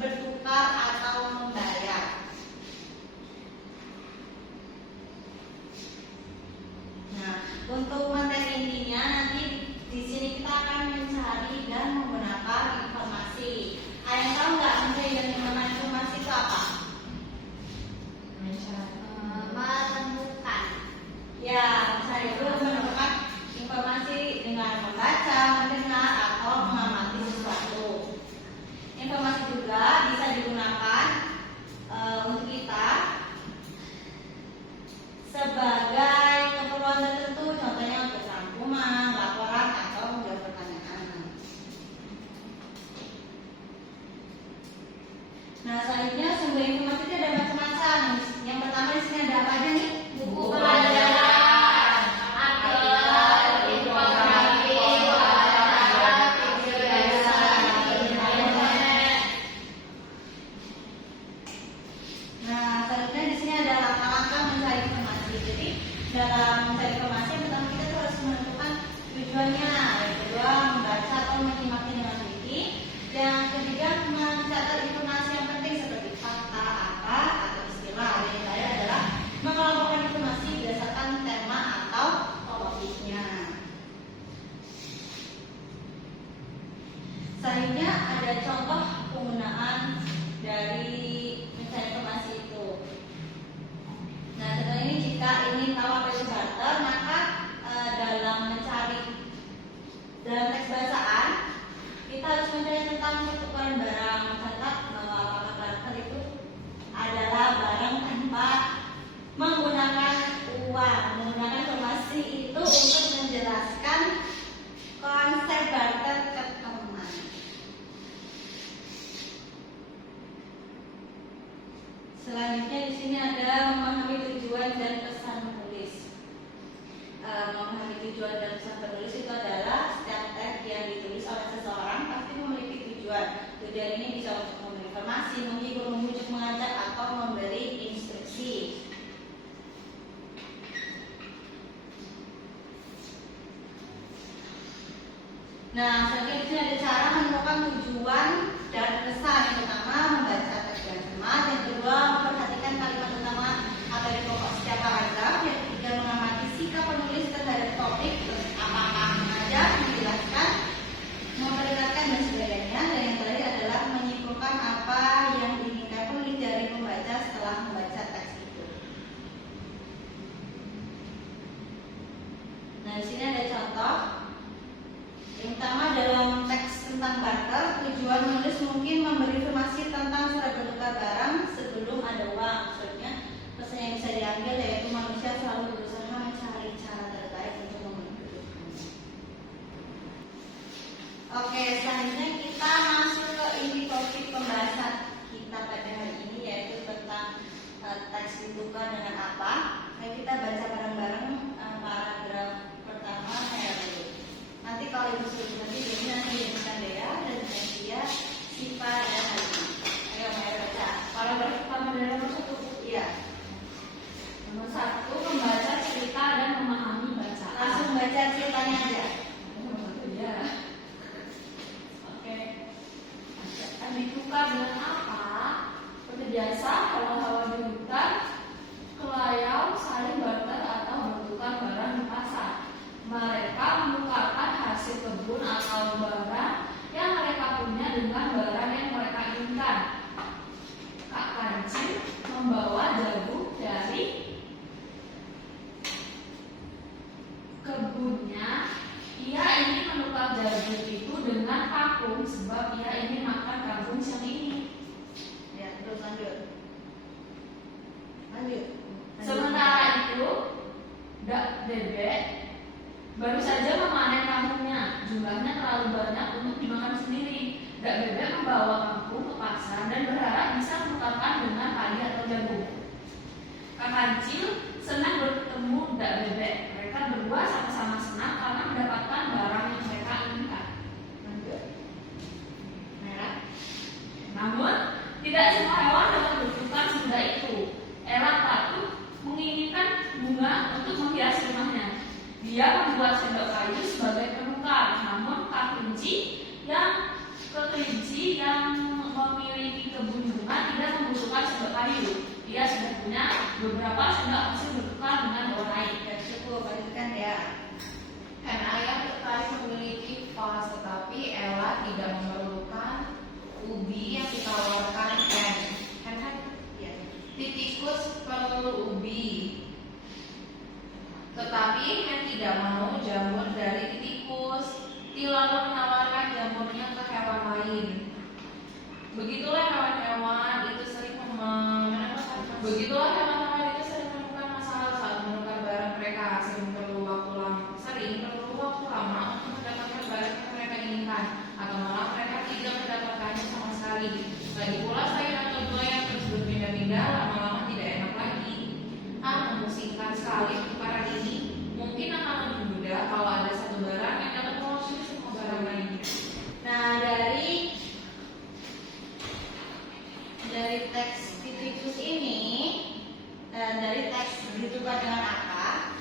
bertukar atau membayar. Nah, untuk materi intinya nanti di sini kita akan mencari dan menggunakan informasi. Ada yang tahu nggak mencari dan menggunakan informasi itu apa? Menemukan. Ya, mencari itu menemukan informasi dengan membaca, mendengar, atau mengamati sesuatu. Informasi juga bisa digunakan untuk kita sebagai keperluan tertentu, contohnya untuk rangkuman, laporan, atau menjawab pertanyaan. Nah, selanjutnya sumber informasi itu ada macam-macam. Yang pertama di sini ada apa aja nih? Buku pelajaran, artikel, infografis, Nah, selanjutnya di sini ada langkah-langkah mencari informasi. Jadi, dalam mencari informasi, yang pertama kita tuh harus menentukan tujuannya. Yang kedua, membaca atau menyimaknya dengan teliti. Yang ketiga, mencatat informasi yang penting seperti fakta, angka, atau istilah. Dan yang terakhir adalah mengelompokkan informasi berdasarkan tema atau topiknya. Selanjutnya ada contoh penggunaan dari mencari informasi itu. Nah, contoh ini jika ingin tahu apa itu barter, maka dalam mencari dalam teks bacaan kita harus mencari tentang pertukaran barang, mencatat bahwa apakah barter itu adalah barang tanpa menggunakan uang. Menggunakan informasi itu untuk menjelaskan konsep barter ke teman. Selanjutnya di sini ada memahami tujuan dan pesan penulis. Memahami tujuan dan pesan penulis itu adalah setiap teks yang ditulis oleh seseorang pasti memiliki tujuan. Tujuan ini bisa untuk memberi informasi, menghibur, membujuk, mengajak, atau memberi instruksi. Nah, selanjutnya di sini ada cara menemukan tujuan dan pesan. Yang pertama, membaca teks yang cermat. Yang kedua, memperhatikan kalimat utama atau di pokok setiap paragraf. Yang ketiga, mengamati sikap penulis terhadap topik, terus apakah mengajak, menjelaskan, memperlihatkan, dan sebagainya. Dan yang terakhir adalah menyimpulkan apa yang diinginkan penulis dari pembaca setelah membaca teks itu. Nah, di sini ada contoh. Yang pertama, dalam teks tentang barter, tujuan menulis mungkin memberi informasi tentang cara bertukar barang sebelum ada uang. Maksudnya, pesan yang bisa diambil yaitu manusia selalu berusaha mencari cara terbaik untuk memenuhi kebutuhannya. Oke, selanjutnya kita masuk ke inti topik pembahasan kita pada hari ini, yaitu tentang teks ditukar dengan apa. Ayo kita baca bareng-bareng paragraf pertama saya dulu. Nanti kalau ibu suruh nanti jadi nanti jadikan Dea dan dia Siva dan Haji. Ayo Maya baca. Paragraf pertama dari nomor 1. Iya. Nomor 1, membaca cerita dan memahami bacaan. Langsung baca ceritanya aja. Iya. Oke. Akan ditukar dengan apa? Seperti biasa, hawa-hawa di hutan, kelayau, saling barter atau bertukar barang di pasar. Mereka menukarkan hasil kebun atau barang yang mereka punya dengan barang yang mereka inginkan. Kak Kancil membawa jagung dari kebunnya. Ia ingin menukar jagung itu dengan kangkung sebab ia ingin makan kangkung siang ini. Ya, terus lanjut. Lanjut. Sementara itu, Dak Bebek baru saja memanen kangkungnya. Jumlahnya terlalu banyak untuk dimakan sendiri. Dak Bebek membawa kangkung ke pasar dan berharap bisa menukarkan dengan padi atau jagung. Kak Kancil senang bertemu Dak Bebek. Mereka berdua sama-sama senang karena mendapatkan barang yang mereka inginkan. Lanjut. Merah. Namun, tidak semua hewan dapat bertukar semudah itu. Elang patut menginginkan bunga untuk menghias rumahnya. Dia membuat sendok kayu sebagai penukar. Namun kelinci yang memiliki beberapa sudah masih bertukar dengan hewan lain. Ya, cukup, lanjutkan ya. Hen ayam tertarik memiliki vas, tetapi Ella tidak memerlukan ubi yang ditawarkan Hen. Hen kan? Ya. Tikus perlu ubi, tetapi Hen tidak mau jamur dari tikus. Ti lalu menawarkan jamurnya ke hewan lain. Begitulah hewan-hewan itu sering menemukan masalah saat menukar barang mereka. Sering perlu waktu lama untuk mendapatkan barang yang mereka inginkan, atau malah mereka tidak mendapatkannya sama sekali. Lagi pula sayur atau buah yang terus berpindah-pindah lama-lama tidak enak lagi. Memusingkan sekali pertukaran ini. Mungkin akan lebih mudah kalau ada satu barang yang dapat mewakili semua barang lainnya. Nah, dari teks tikus ini, dari teks ditukar dengan apa?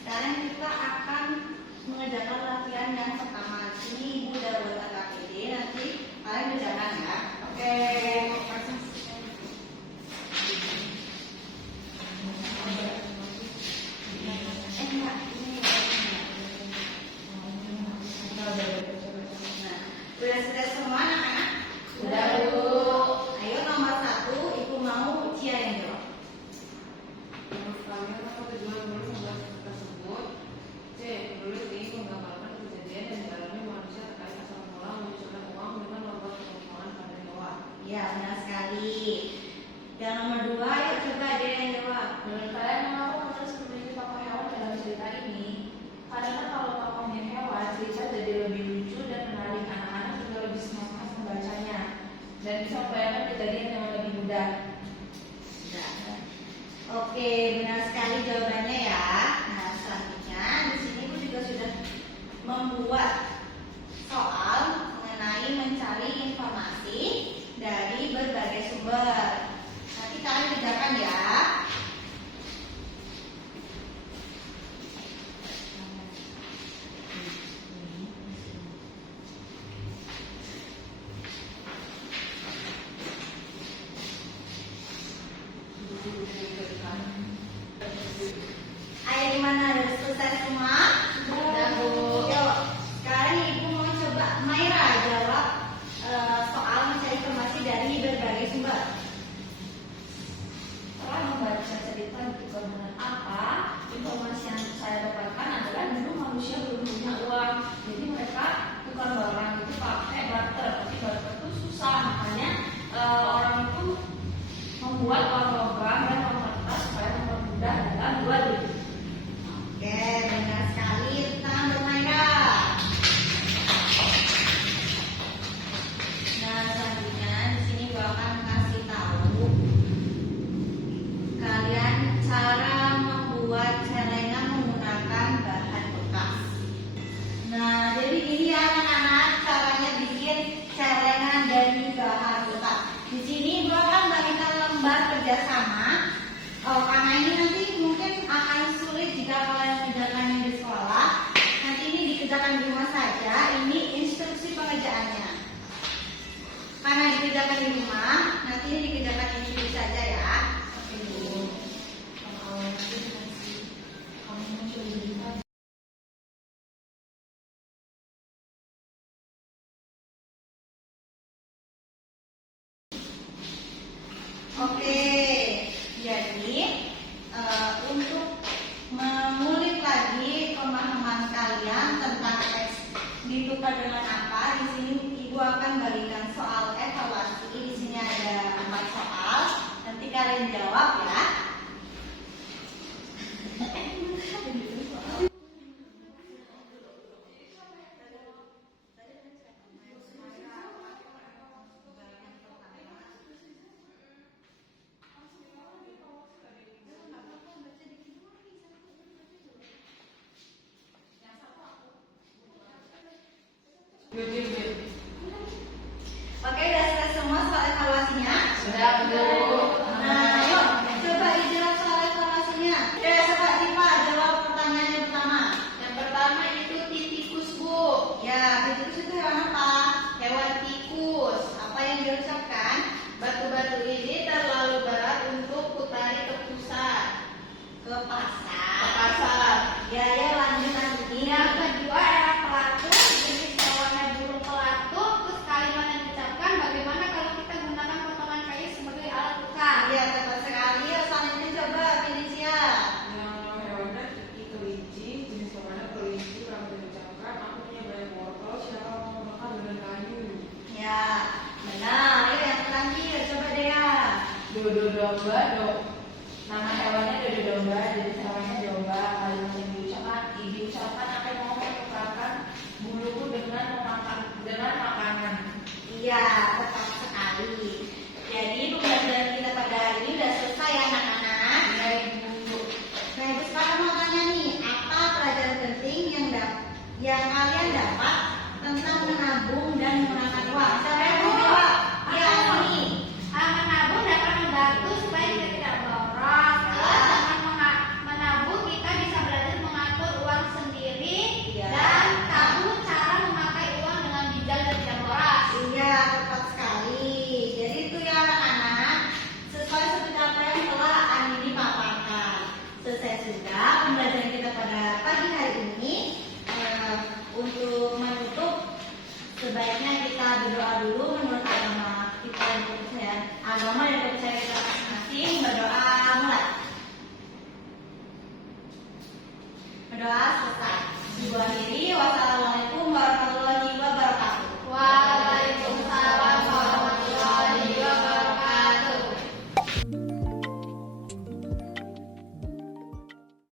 Sekarang kita akan mengerjakan latihan yang pertama. Di sini Ibu udah buat KPD, nanti kalian kerjakan ya. Oke. Enggak, ini nah, udah selesai semua anak-anak? Udah, Bu. Ayo nomor 1, Ibu mau Cia yang jawab. Menurut kalian apa tujuan menulis sebuah tersebut? C. Menulis ini menggambarkan kejadian yang dialami manusia terkait asal mula mengucurkan uang dengan membuat perkembangan pada hewan. Ya, benar sekali. Yang nomor 2, yuk coba ada yang jawab. Menurut kalian mengapa penulis memilih tokoh hewan dalam cerita ini? Karena kalau tokohnya hewan, cerita jadi lebih lucu dan menarik. Anak-anak juga lebih semangat membacanya dan bisa membayangkan kejadian yang lebih mudah. Sudah. Oke, benar sekali jawabannya ya. Nah, selanjutnya di sini Ibu juga sudah membuat soal mengenai mencari informasi dari berbagai sumber. Nanti kalian kerjakan ya. Ayo gimana? Udah selesai semua? Udah, Bu. Yuk, sekarang Ibu mau coba Maira jawab soal mencari informasi dari berbagai sumber. Setelah membaca cerita ditukar dengan apa, informasi yang saya dapatkan adalah dulu manusia belum punya uang, jadi mereka tukar barang itu pakai barter, tapi barter itu susah, makanya orang itu membuat uang logam dan uang kertas supaya mempermudah dalam jual beli. Oke, benar sekali. Tangan buat Maira. Nah, selanjutnya di sini gua akan kasih tahu kalian cara membuat celengan menggunakan bahan bekas. Nah, jadi gini ya anak-anak, caranya bikin celengan dari bahan bekas. Di sini gua akan bagikan lembar kerjasama. Oh, karena ini nanti mungkin akan sulit jika kalian mengerjakannya di sekolah. Nanti ini dikerjakan di rumah saja. Ini instruksi pengerjaannya. Karena dikerjakan di rumah, nanti ini dikerjakan di sini saja ya. Oke, Bu. Oke, jadi untuk mengulik lagi pemahaman kalian tentang teks ditukar dengan apa, di sini Ibu akan berikan soal evaluasi. Di sini ada 4 soal, nanti kalian jawab ya. Oke, udah selesai semua soal evaluasinya? Sudah, Bu. Nah, ayo coba dijawab soal evaluasinya. Oke, coba Diva jawab pertanyaan yang pertama. Yang pertama itu tikus, Bu. Ya, tikus itu hewan apa? Hewan tikus. Apa yang diucapkan? Batu-batu ini terlalu berat untuk kutari ke pusat. dodo domba, nama hewannya dodo domba, jadi hewannya domba. Kalimat yang diucapkan akan mau menukarkan buluku dengan makanan. Iya,